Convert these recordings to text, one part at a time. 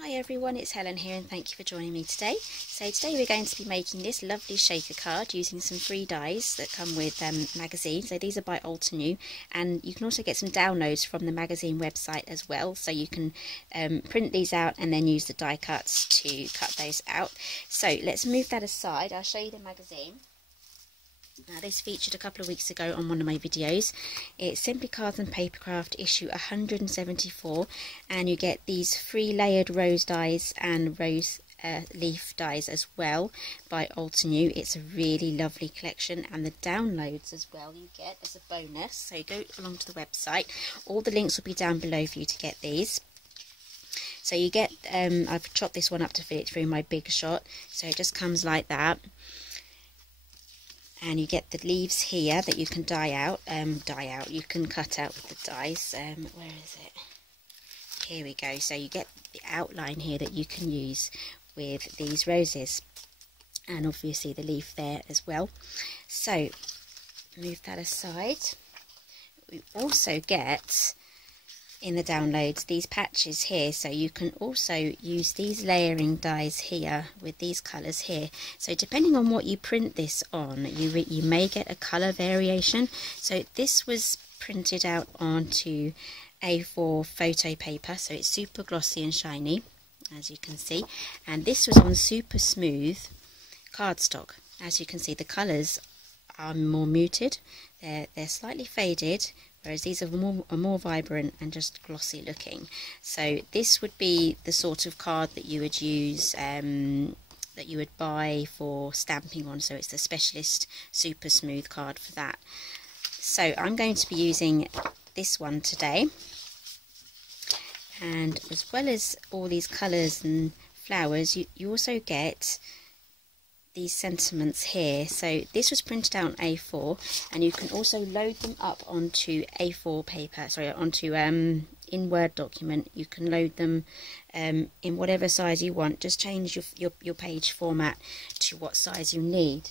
Hi everyone, it's Helen here and thank you for joining me today. So today we're going to be making this lovely shaker card using some free dies that come with magazine. So these are by Altenew, and you can also get some downloads from the magazine website as well. So you can print these out and then use the die cuts to cut those out. So let's move that aside. I'll show you the magazine. Now this featured a couple of weeks ago on one of my videos. It's Simply Cards and Papercraft issue 174, and you get these free layered rose dies and rose leaf dies as well by Altenew. It's a really lovely collection, and the downloads as well you get as a bonus. So you go along to the website, all the links will be down below for you to get these. So you get, I've chopped this one up to fit it through my big shot, so it just comes like that. And you get the leaves here that you can you can cut out with the dies. Where is it? Here we go. So you get the outline here that you can use with these roses, and obviously the leaf there as well. So move that aside. We also get in the downloads these patches here, so you can also use these layering dies here with these colours here. So depending on what you print this on, you may get a colour variation. So this was printed out onto A4 photo paper, so it's super glossy and shiny, as you can see, and this was on super smooth cardstock. As you can see, the colours are more muted, they're slightly faded, whereas these are more vibrant and just glossy looking. So this would be the sort of card that you would use, that you would buy for stamping on. So it's the specialist super smooth card for that. So I'm going to be using this one today, and as well as all these colours and flowers, you also get these sentiments here. So this was printed out on A4, and you can also load them up onto A4 paper, onto in Word document. You can load them in whatever size you want. Just change your page format to what size you need.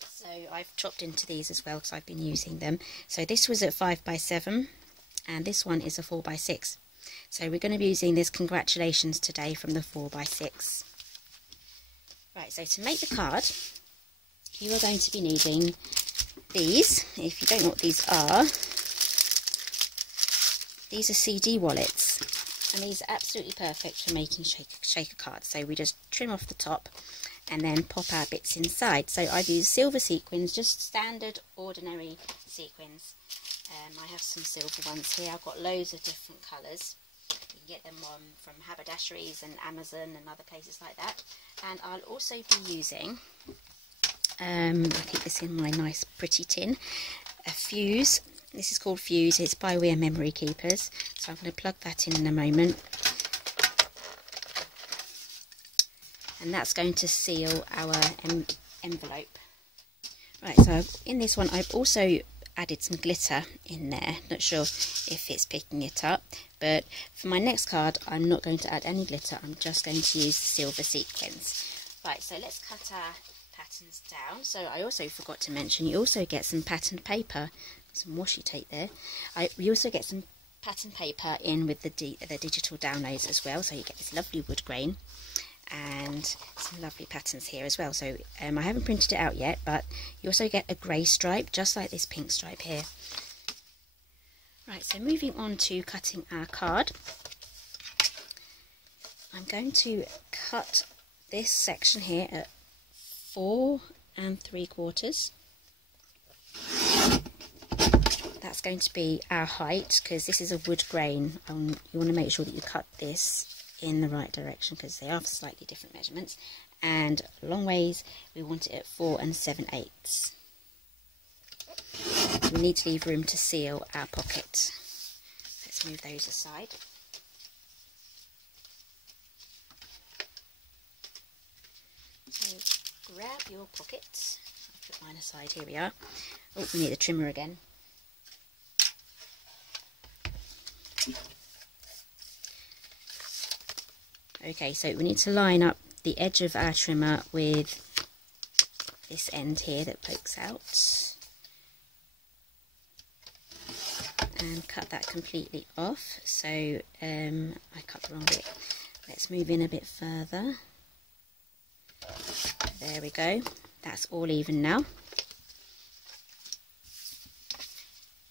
So I've chopped into these as well because I've been using them. So this was at 5x7 and this one is a 4x6. So we're going to be using this congratulations today from the 4x6. Right, so to make the card, you are going to be needing these. If you don't know what these are CD wallets, and these are absolutely perfect for making shaker cards. So we just trim off the top and then pop our bits inside. So I've used silver sequins, just standard ordinary sequins. I have some silver ones here. I've got loads of different colours. You can get them from haberdasheries and Amazon and other places like that. And I'll also be using, I keep this in my nice pretty tin, a fuse. This is called Fuse. It's by We Are Memory Keepers. So I'm going to plug that in a moment. And that's going to seal our envelope. Right, so in this one I've also added some glitter in there. Not sure if it's picking it up, but for my next card I'm not going to add any glitter. I'm just going to use silver sequins. Right, so let's cut our patterns down. So I also forgot to mention, you also get some patterned paper, some washi tape there. We also get some patterned paper in with the digital downloads as well, so you get this lovely wood grain and some lovely patterns here as well. So I haven't printed it out yet, but you also get a grey stripe just like this pink stripe here. Right, so moving on to cutting our card, I'm going to cut this section here at 4 3/4. That's going to be our height, because this is a wood grain. You want to make sure that you cut this in the right direction because they are slightly different measurements. And long ways, we want it at 4 7/8. We need to leave room to seal our pocket. Let's move those aside. So grab your pocket. I'll put mine aside. Here we are. Oh, we need a trimmer again. Okay, so we need to line up the edge of our trimmer with this end here that pokes out. and cut that completely off. So I cut the wrong bit. Let's move in a bit further. There we go. That's all even now.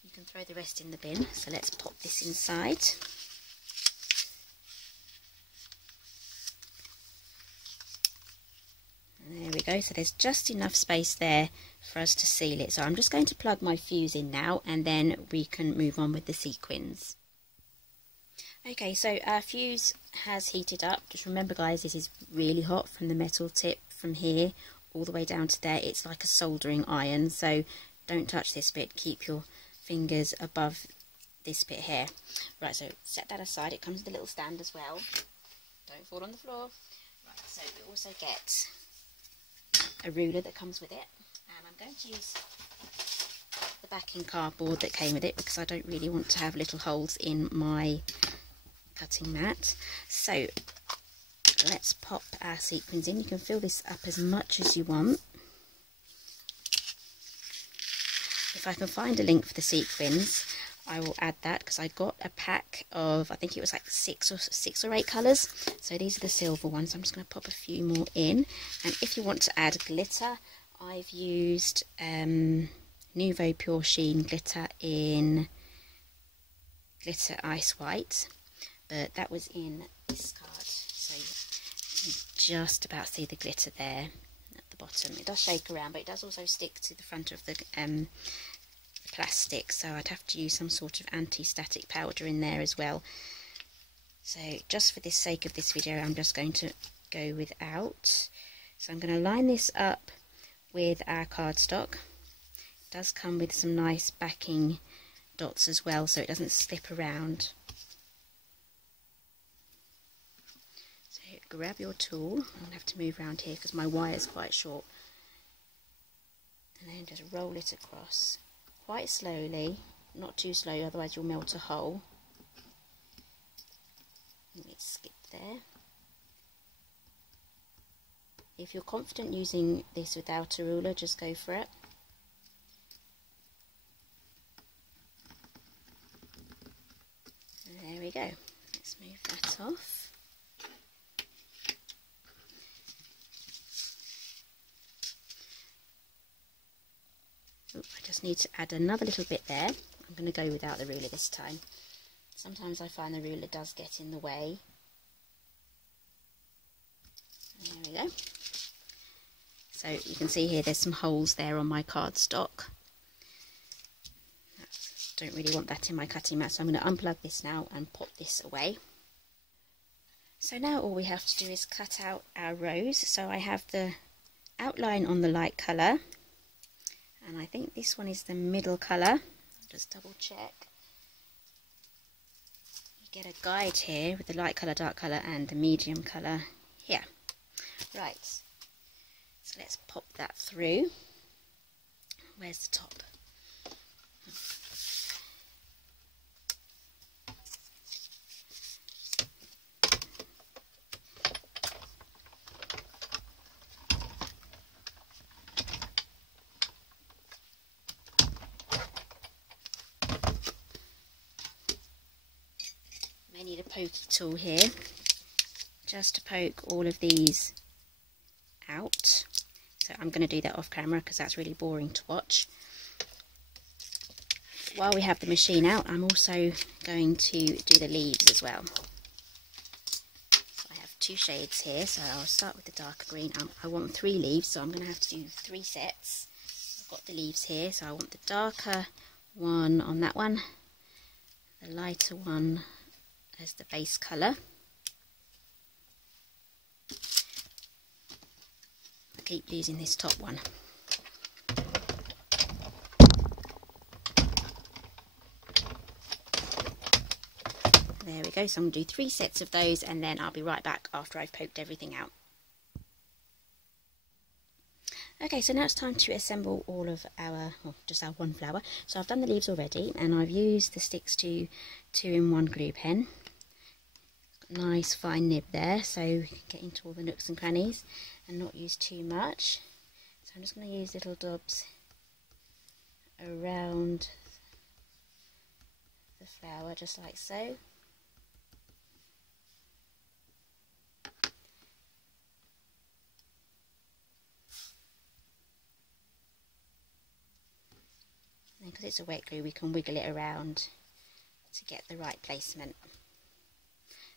You can throw the rest in the bin. So let's pop this inside. And there we go. So there's just enough space there for us to seal it. So I'm just going to plug my fuse in now, and then we can move on with the sequins. Okay, so our fuse has heated up. Just remember, guys, this is really hot from the metal tip from here all the way down to there. It's like a soldering iron, so don't touch this bit. Keep your fingers above this bit here. Right, so set that aside. It comes with a little stand as well. Don't fall on the floor. Right, so we also get a ruler that comes with it, and I'm going to use the backing cardboard that came with it because I don't really want to have little holes in my cutting mat. So let's pop our sequins in. You can fill this up as much as you want. If I can find a link for the sequins, I will add that, because I got a pack of, I think it was like six or eight colours. So these are the silver ones. I'm just going to pop a few more in. And if you want to add glitter, I've used Nouveau Pure Sheen glitter in Glitter Ice White, but that was in this card, so you can just about see the glitter there at the bottom. It does shake around, but it does also stick to the front of the plastic, so I'd have to use some sort of anti-static powder in there as well. So just for the sake of this video, I'm just going to go without. So I'm going to line this up with our cardstock. It does come with some nice backing dots as well, so it doesn't slip around. So grab your tool. I'm going to have to move around here because my wire is quite short. And then just roll it across quite slowly, not too slow, otherwise you'll melt a hole. Let me skip there. If you're confident using this without a ruler, just go for it. And there we go. Let's move that off. Oh, I just need to add another little bit there. I'm going to go without the ruler this time. Sometimes I find the ruler does get in the way. And there we go. So you can see here there's some holes there on my cardstock. Don't really want that in my cutting mat, so I'm going to unplug this now and pop this away. So now all we have to do is cut out our rows. So I have the outline on the light colour, and I think this one is the middle colour. Just double check. You get a guide here with the light colour, dark colour and the medium colour here. Right, so let's pop that through. Where's the top? I need a pokey tool here just to poke all of these out. So I'm going to do that off camera because that's really boring to watch. While we have the machine out, I'm also going to do the leaves as well. So I have two shades here, so I'll start with the darker green. I want 3 leaves, so I'm going to have to do 3 sets. I've got the leaves here, so I want the darker one on that one, the lighter one as the base colour. I keep losing this top one. There we go, so I'm going to do 3 sets of those and then I'll be right back after I've poked everything out. Okay, so now it's time to assemble all of our, well, just our one flower. So I've done the leaves already and I've used the Stix 2 2-in-1 glue pen. Nice fine nib there, so we can get into all the nooks and crannies and not use too much. So I'm just going to use little dobs around flower just like so. And because it's a wet glue, we can wiggle it around to get the right placement.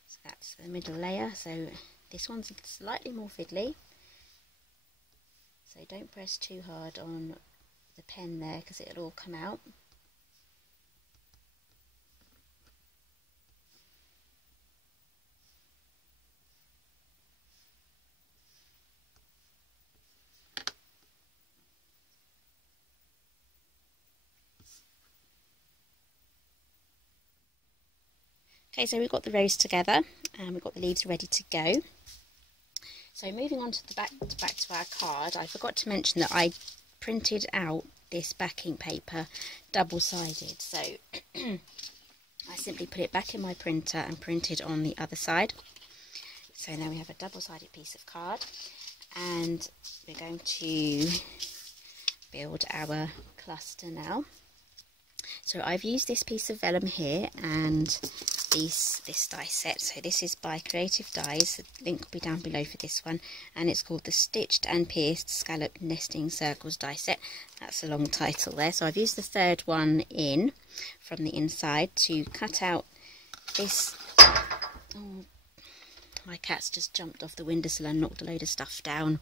So that's the middle layer. So this one's slightly more fiddly. So don't press too hard on the pen there because it'll all come out. Okay, so we've got the rose together and we've got the leaves ready to go. So moving on to the back to our card, I forgot to mention that I printed out this backing paper double-sided. So I simply put it back in my printer and printed on the other side. So now we have a double-sided piece of card, and we're going to build our cluster now. So I've used this piece of vellum here and this die set. So this is by Creative Dies. The link will be down below for this one, and it's called the Stitched and Pierced Scalloped Nesting Circles die set. That's a long title there. So I've used the third one in from the inside to cut out this. Oh, my cat's just jumped off the windowsill and knocked a load of stuff down.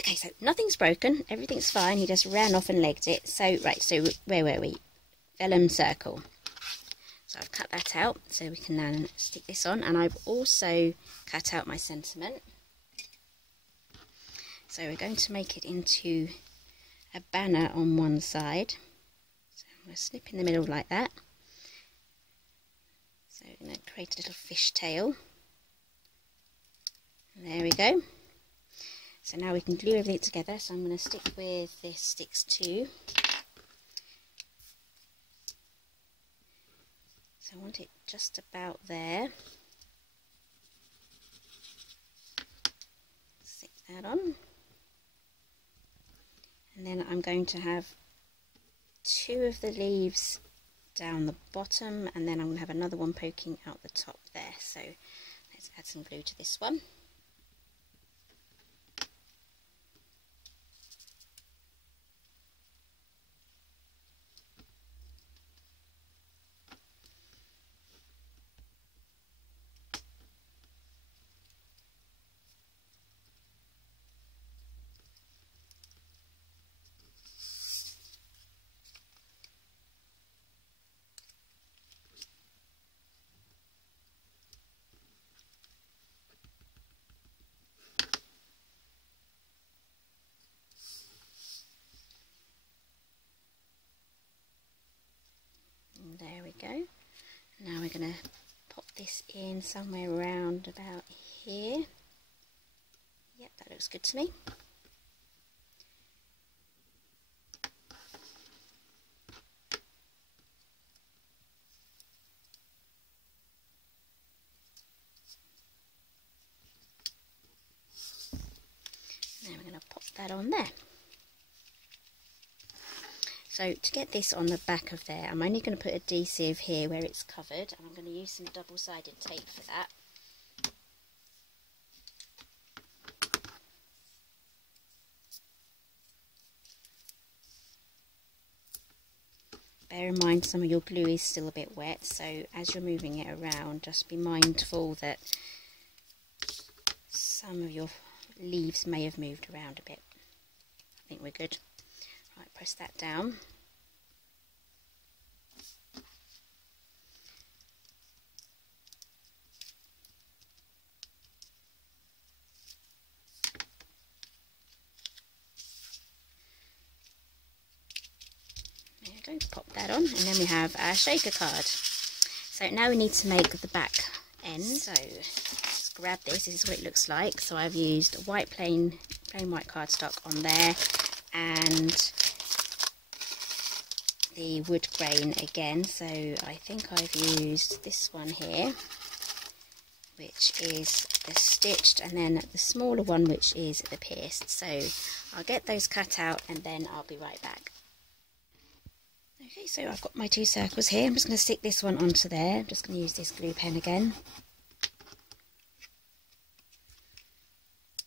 Okay, so nothing's broken, everything's fine. He just ran off and legged it. So, right, so where were we? Vellum circle. So I've cut that out, so we can now stick this on. And I've also cut out my sentiment. So we're going to make it into a banner on one side. So I'm going to snip in the middle like that. So we're going to create a little fish tail. And there we go. So now we can glue everything together. So I'm going to stick with this Sticks 2. So I want it just about there. Stick that on. And then I'm going to have 2 of the leaves down the bottom, and then I'm going to have another one poking out the top there. So let's add some glue to this one. There we go. Now we're going to pop this in somewhere around about here. Yep, that looks good to me. Now we're going to pop that on there. So to get this on the back of there, I'm only going to put adhesive here where it's covered, and I'm going to use some double-sided tape for that. Bear in mind some of your glue is still a bit wet, so as you're moving it around, just be mindful that some of your leaves may have moved around a bit. I think we're good. Right, press that down. There we go, pop that on, and then we have our shaker card. So now we need to make the back end. So just grab this is what it looks like. So I've used white plain white cardstock on there, and the wood grain again. So I think I've used this one here, which is the stitched, and then the smaller one, which is the pierced. So I'll get those cut out and then I'll be right back. Okay, Okay, so I've got my 2 circles here. I'm just going to stick this one onto there. I'm just going to use this glue pen again.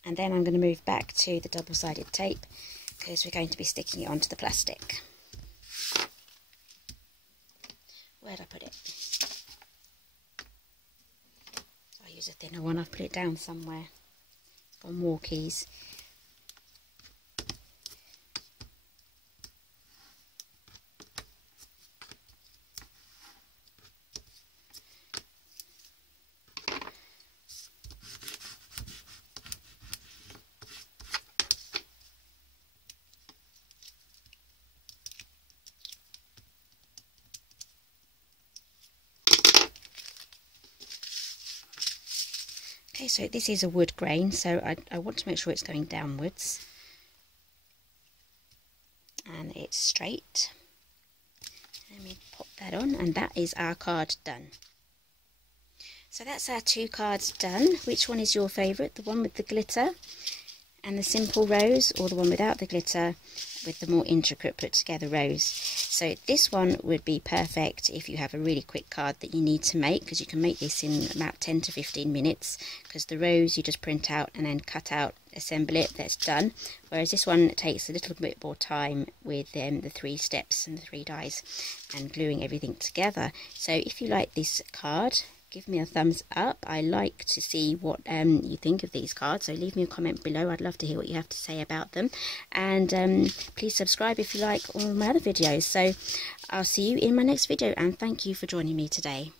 And then I'm going to move back to the double-sided tape because we're going to be sticking it onto the plastic. Where'd I put it? So I use a thinner one. I've put it down somewhere. It's got more keys. Okay, so this is a wood grain, so I want to make sure it's going downwards and it's straight. Let me pop that on, and that is our card done. So that's our 2 cards done. Which one is your favourite? The one with the glitter and the simple rose, or the one without the glitter with the more intricate put together rose? So this one would be perfect if you have a really quick card that you need to make, because you can make this in about 10 to 15 minutes, because the rose you just print out and then cut out, assemble it, that's done. Whereas this one takes a little bit more time with the 3 steps and the 3 dies and gluing everything together. So if you like this card, give me a thumbs up. I like to see what you think of these cards, so leave me a comment below. I'd love to hear what you have to say about them, and please subscribe if you like all my other videos. So I'll see you in my next video, and thank you for joining me today.